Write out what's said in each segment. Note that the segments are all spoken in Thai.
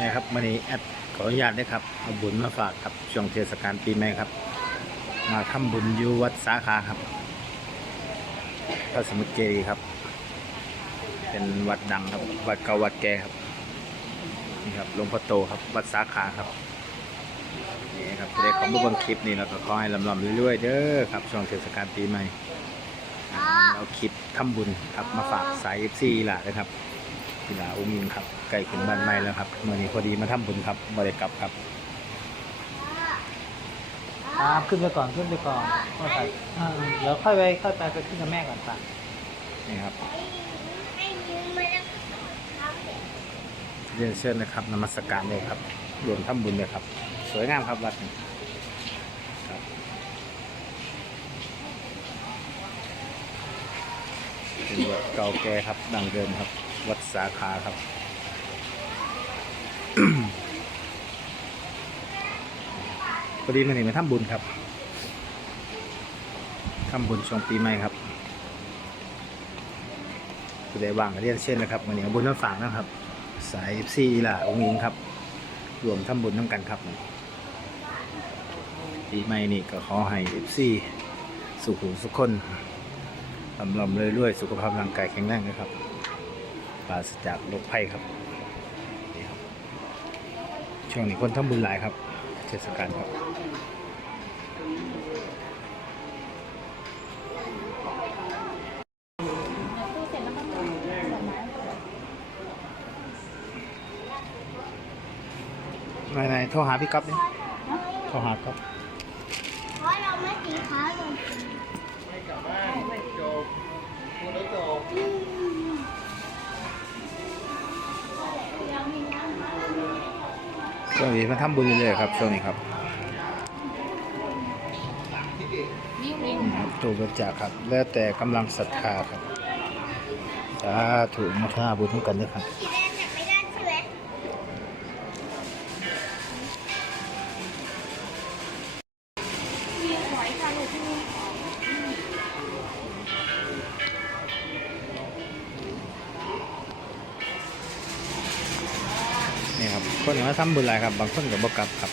นะครับวันนี้แอดขออนุญาตด้วยครับเอาบุญมาฝากครับช่วงเทศกาลปีใหม่ครับ มาทำบุญอยู่วัดสาขาครับพระสมุทรเจดีครับ เป็นวัดดังครับวัดเก่าวัดแก่ครับนี่ครับหลวงพ่อโตครับวัดสาขาครับนี่ครับจะได้ขอมาเบิ่งคลิปนี้แล้วก็ขอให้ลำลำเรื่อยๆเด้อครับช่วงเทศกาลปีใหม่เอาคลิปทำบุญครับมาฝากสายเอฟซีล่ะนะครับ กีฬาอุ้งยิงครับใกล้ถึงบ้านใหม่แล้วครับเมื่อนี้พอดีมาทำบุญครับบริกลับครับครับขึ้นไปก่อนขึ้นไปก่อนก็ใส่เดี๋ยวค่อยไปค่อยไปไปขึ้นกับแม่ก่อนป่ะนี่ครับให้ยืมมาแล้วครับเรียนเชิญนะครับนมัสการเลยครับรวมทำบุญเลยครับ สวยงามครับวัดนี้ครับเป็นวัดเก่าแก่ครับดังเดิมครับ วัดสาขาครับ พอดีมันนี่มาทำบุญครับทำบุญช่วงปีใหม่ครับผู้ใดว่างก็เรียนเช่นนะครับมันนี้เอาบุญน้ำฝากนะครับ สายซีล่ะองค์หญิงครับ รวมทำบุญน้ำกันครับ ปีใหม่นี่ก็ขอให้เอฟซีสุขุมสุขคนลำลำเรื่อยๆสุขภาพร่างกายแข็งแรงนะครับ ปราศจากโรคภัยครับนี่ครับ ช่วงนี้คนทำบุญหลายครับ เทศกาลครับไหนไหนๆโทรหาพี่ก๊อฟดิโทรหาก๊อฟเพราะเราไม่สีขาวเลย ช่วงนี้มาทำบุญเรื่อยๆครับช่วงนี้ครับตัวบริจาคครับ แล้วแต่กำลังศรัทธาครับสาธุมาทนาบุญทุกกันด้วยครับสีแดงเนี่ยไม่ได้ใช่ไหมนี่ครั คนที่มาทำบุญหลายครับ บางคนกับบกลับครับ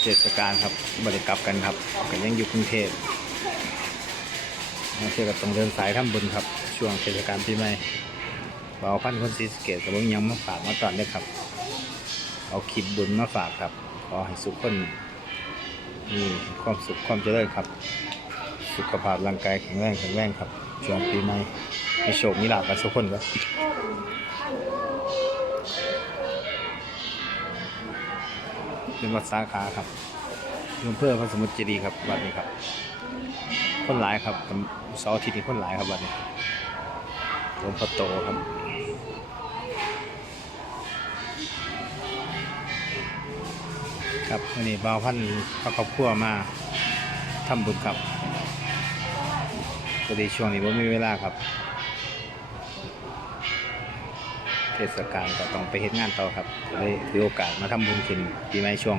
เทศกาลครับบริกลับกันครับก็ยังอยู่กรุงเทพบางทีก็ต้องเดินสายทำบุญครับ ช่วงเทศกาลปีใหม่เบาพันคนศรีสเกตกับเบิ่งยังมาฝากมาตอนด้วยครับ เอาคลิปบุญมาฝากครับ ขอให้สุขคนมีความสุขความเจริญครับ สุขภาพร่างกายแข็งแรงแข็งแรงครับช่วงปีใหม่มีโชคมีลาภกันทุกคนครับ เป็นวัดสาขาครับอำเภอพระสมุทรเจดีย์ครับวัดนี้ครับ คนหลายครับเสาร์อาทิตย์นี้คนหลายครับวัดนี้หลวงพ่อโตครับครับวันนี้บ่าวพันพระครอบครัวมาทำบุญครับพอดีช่วงนี้ผมมีเวลาครับ เทศกาลก็ต้องไปเฮ็ดงานต่อครับเลยถือโอกาสมาทำบุญขึ้นปีใหม่ช่วง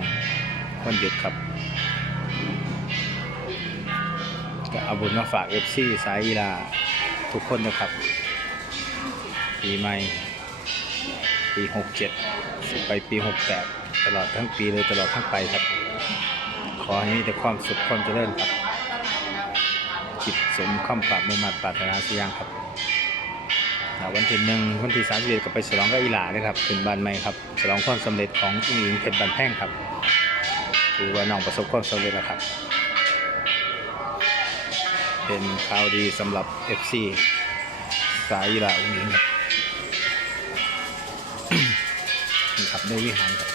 วันหยุดครับก็เอาบุญมาฝากเอฟซีสายกีฬาทุกคนนะครับ ปีใหม่ ปี67ไปปี68ตลอดทั้งปีเลยตลอดทั้งไปครับ ขอให้มีแต่ความสุขความเจริญครับจิตสมคำปรากมุ่งมั่นปรารถนาสุอยางครับ วันที่หนึ่งวันที่สามสิบเอ็ดก็ไปฉลองกับอีหลาเลยครับขึ้นบ้านใหม่ครับฉลองความสำเร็จของอุ้งอิงเพชรบันแท่งครับถือว่าน้องประสบความสำเร็จแล้วครับ เป็นข่าวดีสำหรับเอฟซีสายอีหลาอุ้งอิงครับนี่ครับได้วิหารครับ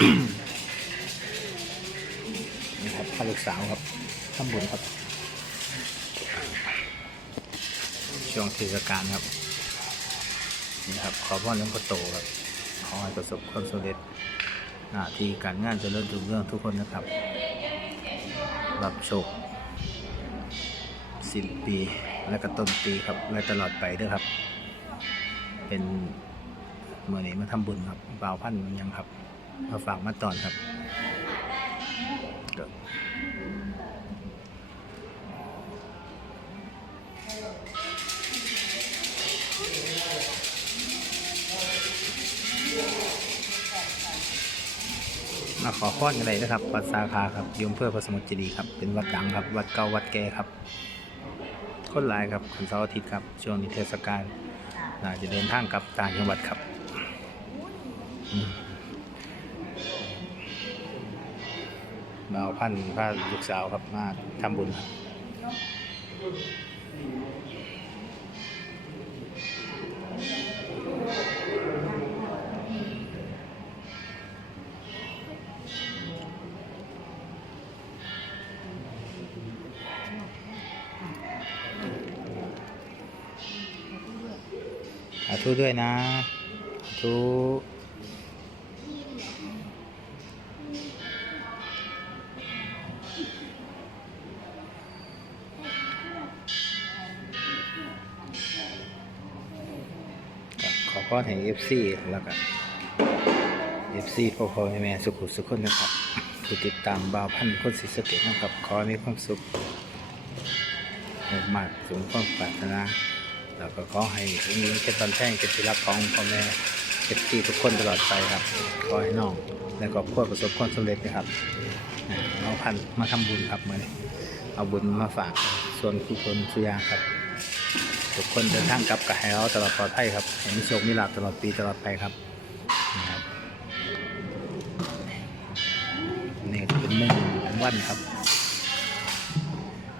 นี่ครับพาลูกสาวครับทำบุญครับ ช่วงเทศกาลครับนี่ครับ ขอพรหลวงพ่อโตครับ ขอให้ประสบความสำเร็จหน้าที่การงานจะเริญรุ่งเรื่องทุกคนนะครับ รับโชคสิ้นปี และก็ต้นปีครับ และตลอดไปด้วยครับ เป็นเมื่อนี้มาทำบุญครับบ่าวพันธุ์ยังครับ มาฝากมาตอนครับมาขอพรกันเลยนะครับ วัดสาขาครับยมเพื่อพระสมุทรเจดีย์ครับ เป็นวัดดังครับ วัดเก่าวัดแก่ครับ คนหลายครับคนเสาร์อาทิตย์ครับ ช่วงนี้เทศกาลน่าจะเดินทางกลับต่างจังหวัดครับ มาเอาพันพาลูกสาวครับมาทำบุญสาธุด้วยนะส รับขอให้เอฟซีแล้วก็เอฟซีพ่อพ่อแม่สุขุสุขคนนะครับผู้ติดตามบ่าวพันคนศิษย์สเกตนะครับ ขอให้มีความสุขมากๆสมความปรารถนาแล้วก็ขอให้มีเพชรบันแท่งเป็นที่รักของพ่อแม่เอฟซีทุกคนตลอดไปครับ ขอให้น้องและครอบครัวประสบความสำเร็จนะครับเอาพันมาทำบุญครับมื่อนี้เอาบุญมาฝากส่วนกุศลสุยาครับ ทุกคนเดินทางกลับกับให้เราตลอดปลอดภัยครับให้มีโชคมีลาภตลอดปีตลอดไปครับนะครับนี่เป็นหนึ่งวันครับ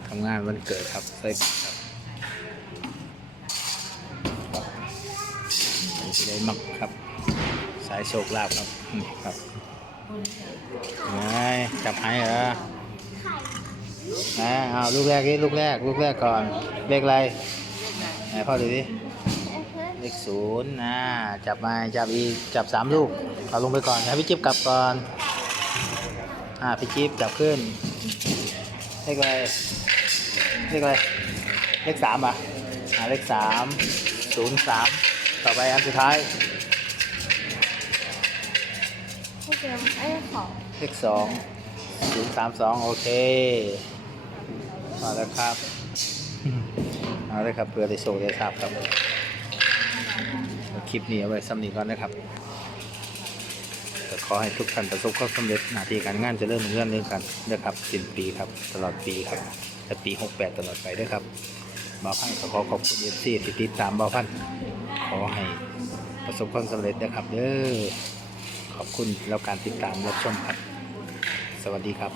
ทำงานวันเกิดครับใส่บาตรครับจะได้มักครับ สายโชคลาภครับนี่ครับไงจับให้เหรอนะเอาลูกแรกนี่ลูกแรก ลูกแรกก่อนเลขอะไรไหน พ่อดูดิเลขศูนย์นะจับมาจับอีกจับสามลูกเอาลงไปก่อนให้พี่จิ๊บกลับก่อนอ่าพี่จิ๊บจับขึ้นเลขอะไรเลขอะไรเลขสามอะอ่าเลขสามศูนย์สามต่อไปอันสุดท้ายให้เจอไอ้ของเลขสองศูนย์สามสองโอเคมาแล้วครับ เอาเลยครับเพื่อได้โชว์ได้ทราบครับคลิปนี้เอาไว้ซ้ำนีก่อนนะครับขอให้ทุกท่านประสบความสำเร็จหน้าที่การงานจะเริ่มเรื่องเรื่องกันนะครับสิ้นปีครับ ตลอดปีครับและปี 68 ตลอดไปด้วยครับบ่าวพันธ์ขอขอบคุณเอฟซีที่ติดตามบ่าวพันธ์ขอให้ประสบความสำเร็จนะครับเด้อขอบคุณแล้วการติดตามรับชมครับ สวัสดีครับ